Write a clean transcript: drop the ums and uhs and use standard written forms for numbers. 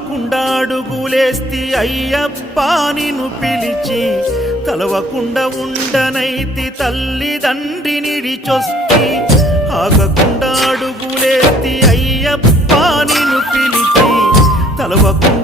ఆగకుండా అడుగులేస్తి అయ్యప్ప నిన్ను పిలిచి తలవకుండా ఉండనైతి తల్లిదండ్రిని నిడిచొస్తి ఆగకుండా అడుగులేస్తి అయ్యప్ప నిన్ను పిలిచి తలవకుండా